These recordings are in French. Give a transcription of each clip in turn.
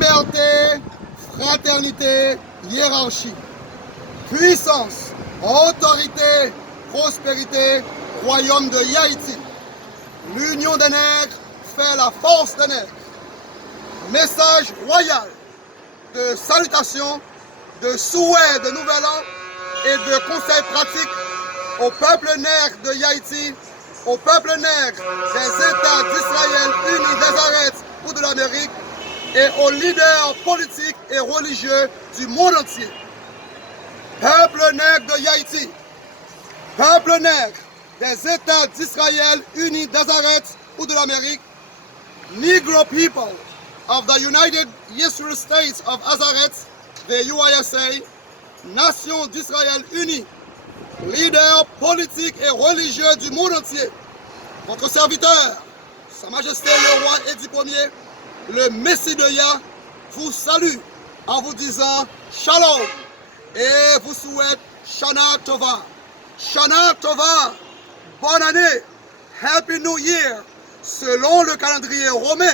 liberté, fraternité, hiérarchie, puissance, autorité, prospérité, royaume de Yaïti. L'union des nègres fait la force des nègres. Message royal de salutation, de souhait de nouvel an et de conseils pratiques au peuple nègre de Yaïti, au peuple nègre des États d'Israël unis des Arêtes ou de l'Amérique et aux leaders politiques et religieux du monde entier. Peuple nègre de Yaïti, peuple nègre des États d'Israël unis des Arêtes ou de l'Amérique, Negro people of the United Israel States of Azareth, the UISA, Nation d'Israël unie, leaders politiques et religieux du monde entier, votre serviteur, Sa Majesté le roi Edi Ier, le Messie de Yah, vous salue en vous disant Shalom et vous souhaite Shana Tova. Shana Tova, bonne année, Happy New Year, selon le calendrier romain.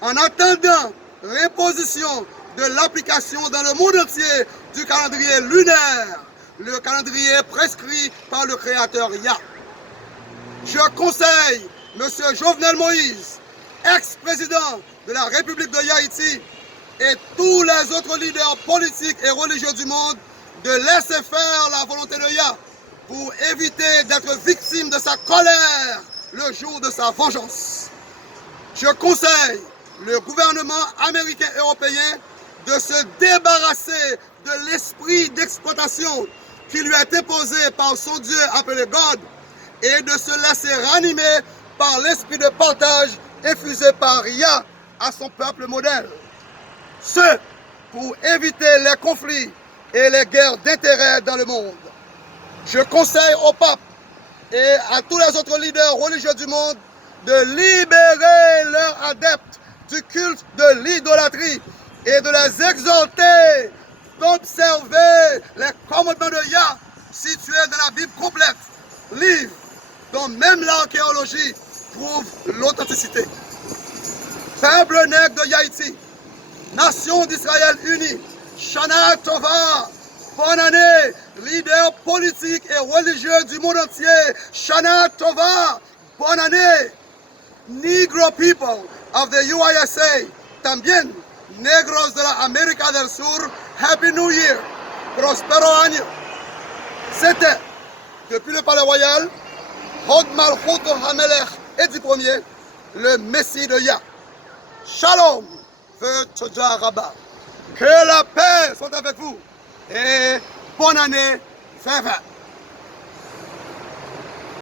En attendant l'imposition de l'application dans le monde entier du calendrier lunaire, le calendrier prescrit par le Créateur Yah. Je conseille M. Jovenel Moïse, ex-président de la République de Yaïti, et tous les autres leaders politiques et religieux du monde de laisser faire la volonté de Yah pour éviter d'être victime de sa colère le jour de sa vengeance. Je conseille le gouvernement américain et européen de se débarrasser de l'esprit d'exploitation qui lui a été imposé par son Dieu appelé God et de se laisser ranimer par l'esprit de partage infusé par Yah à son peuple modèle. Ce, pour éviter les conflits et les guerres d'intérêt dans le monde. Je conseille au pape et à tous les autres leaders religieux du monde de libérer leurs adeptes du culte de l'idolâtrie et de les exhorter d'observer les commandements de Yah situés dans la Bible complète, livre dont même l'archéologie prouve l'authenticité. Peuple nègre de Yaïti, Nation d'Israël unie, Shana Tova, bonne année, leaders politiques et religieux du monde entier, Shana Tova, bonne année, Negro people of the UISA, también negros de la América del Sur, Happy New Year, prospero año. C'était, depuis le palais royal, Hod Malchut Hamelech Edi Ier, le Messie de Yah. Shalom, Toda Rabba. Que la paix soit avec vous et bonne année, 2020.